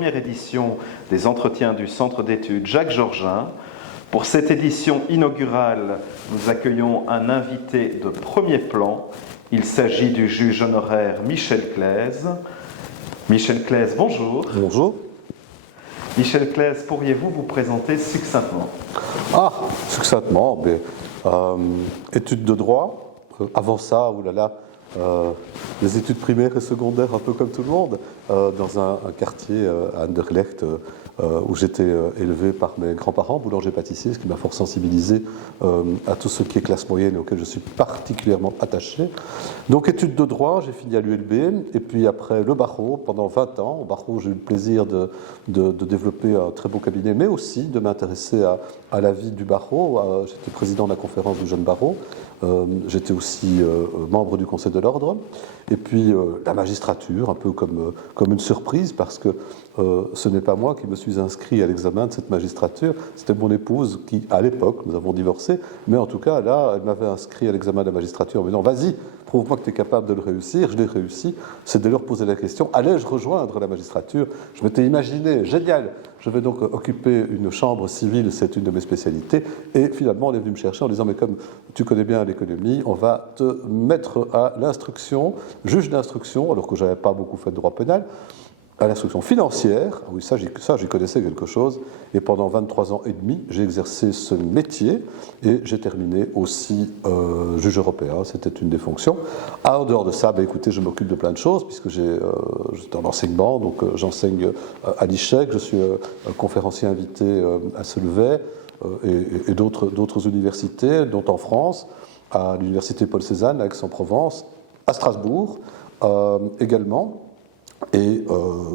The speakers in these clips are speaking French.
première édition des entretiens du Centre d'études Jacques Georgin. Pour cette édition inaugurale, nous accueillons un invité de premier plan. Il s'agit du juge honoraire Michel Claise. Michel Claise, bonjour. Bonjour. Michel Claise, pourriez-vous vous présenter succinctement? Succinctement, études de droit. Avant ça, les études primaires et secondaires, un peu comme tout le monde, dans un quartier à Anderlecht, où j'étais élevé par mes grands-parents, boulanger-pâtissier, ce qui m'a fort sensibilisé à tout ce qui est classe moyenne et auquel je suis particulièrement attaché. Donc études de droit, j'ai fini à l'ULB, et puis après le barreau, pendant 20 ans. Au barreau, j'ai eu le plaisir de développer un très beau cabinet, mais aussi de m'intéresser à la vie du barreau. J'étais président de la conférence du jeune barreau. J'étais aussi membre du Conseil de l'Ordre, et puis la magistrature, un peu comme une surprise, parce que ce n'est pas moi qui me suis inscrit à l'examen de cette magistrature, c'était mon épouse qui, à l'époque, nous avons divorcé, mais en tout cas, là, elle m'avait inscrit à l'examen de la magistrature en me disant « Vas-y, prouve-moi que tu es capable de le réussir ». Je l'ai réussi, c'est de leur poser la question « Allais-je rejoindre la magistrature ?» Je m'étais imaginé, génial, je vais donc occuper une chambre civile, c'est une de mes spécialités, et finalement, on est venu me chercher en disant « Mais comme tu connais bien l'économie, on va te mettre à l'instruction, juge d'instruction », alors que je n'avais pas beaucoup fait de droit pénal, à l'instruction financière. Oui, ça j'y connaissais quelque chose, et pendant 23 ans et demi, j'ai exercé ce métier, et j'ai terminé aussi juge européen, c'était une des fonctions. En dehors de ça, écoutez, je m'occupe de plein de choses, puisque j'étais en enseignement, donc j'enseigne à l'ICHEC, je suis conférencier invité à Solvay, et d'autres universités, dont en France, à l'université Paul Cézanne, à Aix-en-Provence, à Strasbourg également. Et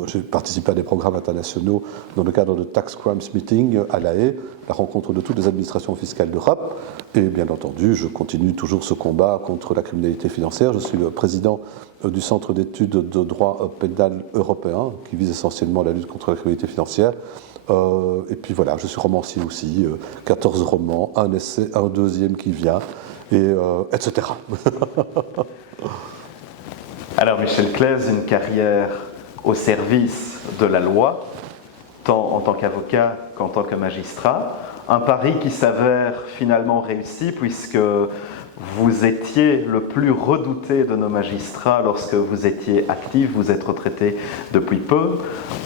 j'ai participé à des programmes internationaux dans le cadre de Tax Crimes Meeting à La Haye, la rencontre de toutes les administrations fiscales d'Europe. Et bien entendu, je continue toujours ce combat contre la criminalité financière. Je suis le président du Centre d'études de droit pénal européen, qui vise essentiellement la lutte contre la criminalité financière. Et puis voilà, je suis romancier aussi, 14 romans, un essai, un deuxième qui vient, etc. Alors Michel Claise, une carrière au service de la loi, tant en tant qu'avocat qu'en tant que magistrat. Un pari qui s'avère finalement réussi puisque vous étiez le plus redouté de nos magistrats lorsque vous étiez actif, vous êtes retraité depuis peu.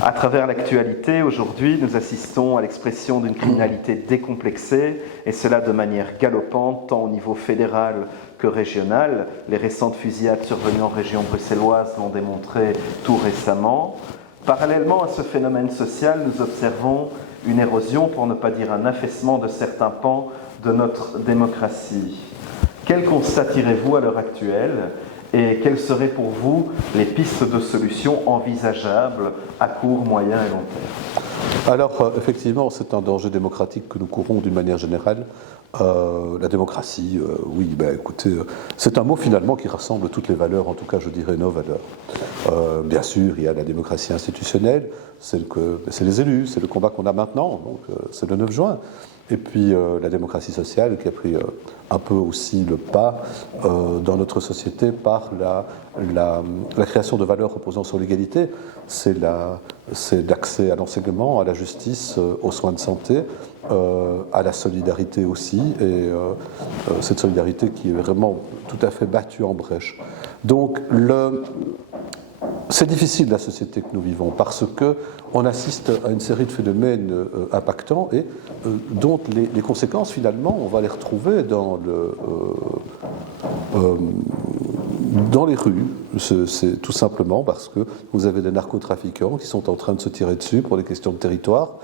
À travers l'actualité, aujourd'hui, nous assistons à l'expression d'une criminalité décomplexée, et cela de manière galopante, tant au niveau fédéral que régional. Les récentes fusillades survenues en région bruxelloise l'ont démontré tout récemment. Parallèlement à ce phénomène social, nous observons une érosion, pour ne pas dire un affaissement de certains pans de notre démocratie. Quel constat tirez-vous à l'heure actuelle et quelles seraient pour vous les pistes de solutions envisageables à court, moyen et long terme? Alors, effectivement, c'est un danger démocratique que nous courons d'une manière générale. La démocratie, oui, écoutez, c'est un mot finalement qui rassemble toutes les valeurs, en tout cas je dirais nos valeurs. Bien sûr, il y a la démocratie institutionnelle, c'est les élus, c'est le combat qu'on a maintenant, donc c'est le 9 juin. Et puis la démocratie sociale qui a pris un peu aussi le pas dans notre société par la création de valeurs reposant sur l'égalité. C'est l'accès à l'enseignement, à la justice, aux soins de santé, à la solidarité aussi, et cette solidarité qui est vraiment tout à fait battue en brèche. Donc c'est difficile la société que nous vivons parce que on assiste à une série de phénomènes impactants et dont les conséquences finalement on va les retrouver dans les rues. C'est tout simplement parce que vous avez des narcotrafiquants qui sont en train de se tirer dessus pour des questions de territoire.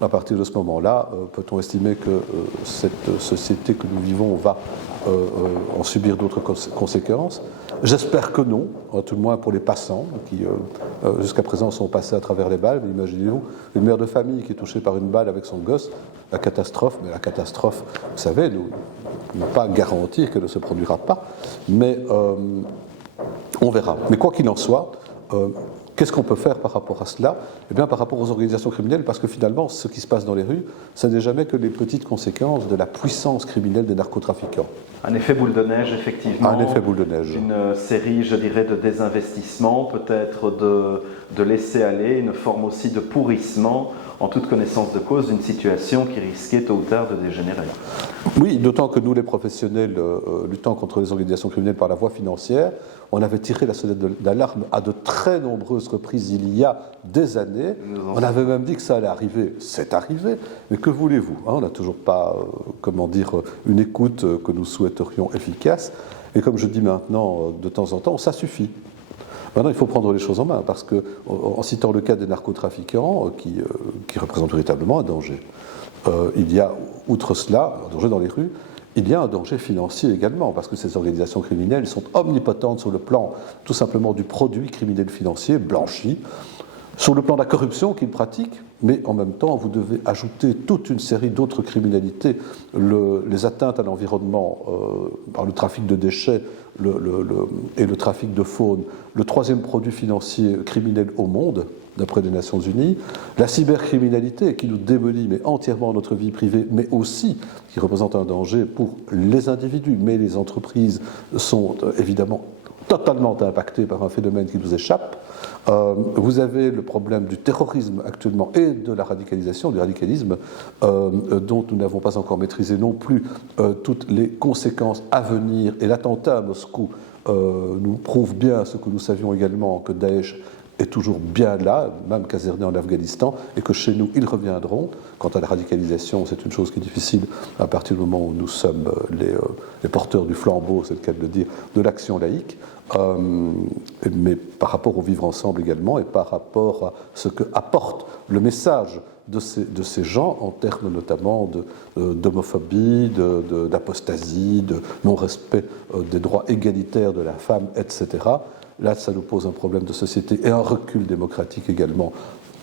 À partir de ce moment-là, peut-on estimer que cette société que nous vivons va en subir d'autres conséquences? J'espère que non, tout le moins pour les passants qui jusqu'à présent sont passés à travers les balles. Mais imaginez-vous une mère de famille qui est touchée par une balle avec son gosse, la catastrophe, vous savez, nous ne pouvons pas garantir qu'elle ne se produira pas, mais on verra. Mais quoi qu'il en soit, qu'est-ce qu'on peut faire par rapport à cela? Eh bien, par rapport aux organisations criminelles, parce que finalement, ce qui se passe dans les rues, ça n'est jamais que les petites conséquences de la puissance criminelle des narcotrafiquants. Un effet boule de neige, effectivement. Un effet boule de neige. Une série, je dirais, de désinvestissement, peut-être de laisser aller, une forme aussi de pourrissement, en toute connaissance de cause, d'une situation qui risquait tôt ou tard de dégénérer. Oui, d'autant que nous, les professionnels luttant contre les organisations criminelles par la voie financière, on avait tiré la sonnette d'alarme à de très nombreuses reprises il y a des années. On avait même dit que ça allait arriver. C'est arrivé. Mais que voulez-vous, hein, on n'a toujours pas, une écoute que nous souhaiterions efficace. Et comme je dis maintenant, de temps en temps, ça suffit. Maintenant, il faut prendre les choses en main, parce que, en citant le cas des narcotrafiquants, qui représentent véritablement un danger, il y a, outre cela, un danger dans les rues, il y a un danger financier également, parce que ces organisations criminelles sont omnipotentes sur le plan tout simplement du produit criminel financier blanchi, sur le plan de la corruption qu'ils pratiquent, mais en même temps, vous devez ajouter toute une série d'autres criminalités, les atteintes à l'environnement, par le trafic de déchets et le trafic de faune, le troisième produit financier criminel au monde, d'après les Nations Unies, la cybercriminalité qui nous démolit mais entièrement notre vie privée, mais aussi qui représente un danger pour les individus, mais les entreprises sont évidemment totalement impactées par un phénomène qui nous échappe. Vous avez le problème du terrorisme actuellement et de la radicalisation, du radicalisme, dont nous n'avons pas encore maîtrisé non plus toutes les conséquences à venir. Et l'attentat à Moscou nous prouve bien ce que nous savions également, que Daesh est toujours bien là, même caserné en Afghanistan, et que chez nous, ils reviendront. Quant à la radicalisation, c'est une chose qui est difficile à partir du moment où nous sommes les porteurs du flambeau, c'est le cas de le dire, de l'action laïque, mais par rapport au vivre ensemble également, et par rapport à ce que apporte le message de ces gens, en termes notamment d'homophobie, d'apostasie, de non-respect des droits égalitaires de la femme, etc. Là, ça nous pose un problème de société et un recul démocratique également,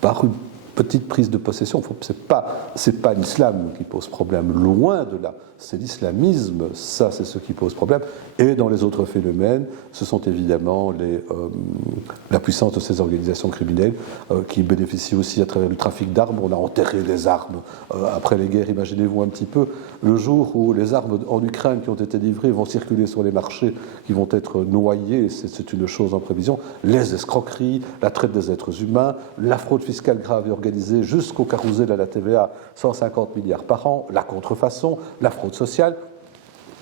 par une petite prise de possession. C'est pas l'islam qui pose problème, loin de là. C'est l'islamisme, ça c'est ce qui pose problème. Et dans les autres phénomènes, ce sont évidemment la puissance de ces organisations criminelles qui bénéficient aussi à travers le trafic d'armes. On a enterré les armes après les guerres. Imaginez-vous un petit peu le jour où les armes en Ukraine qui ont été livrées vont circuler sur les marchés, qui vont être noyées, c'est une chose en prévision. Les escroqueries, la traite des êtres humains, la fraude fiscale grave et organisée jusqu'au carrousel à la TVA, 150 milliards par an, la contrefaçon, la fraude sociale,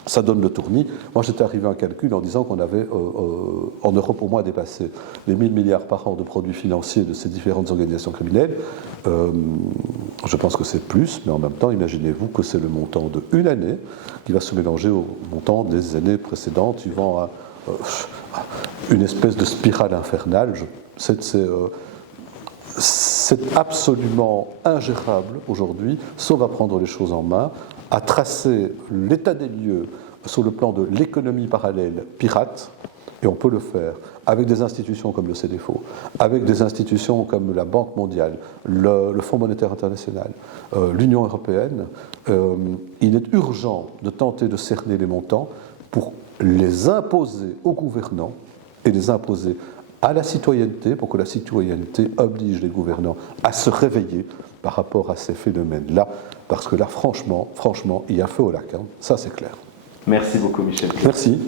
ça donne le tournis. Moi, j'étais arrivé à un calcul en disant qu'on avait en Europe au moins dépassé les 1000 milliards par an de produits financiers de ces différentes organisations criminelles. Je pense que c'est plus, mais en même temps, imaginez-vous que c'est le montant d'une année qui va se mélanger au montant des années précédentes, suivant une espèce de spirale infernale. C'est absolument ingérable aujourd'hui, sauf à prendre les choses en main, à tracer l'état des lieux sur le plan de l'économie parallèle pirate, et on peut le faire avec des institutions comme le CEDEFO, avec des institutions comme la Banque mondiale, le Fonds monétaire international, l'Union européenne. Il est urgent de tenter de cerner les montants pour les imposer aux gouvernants et les imposer à la citoyenneté, pour que la citoyenneté oblige les gouvernants à se réveiller par rapport à ces phénomènes-là, parce que là, franchement, il y a feu au lac, hein. Ça c'est clair. Merci beaucoup, Michel. Merci.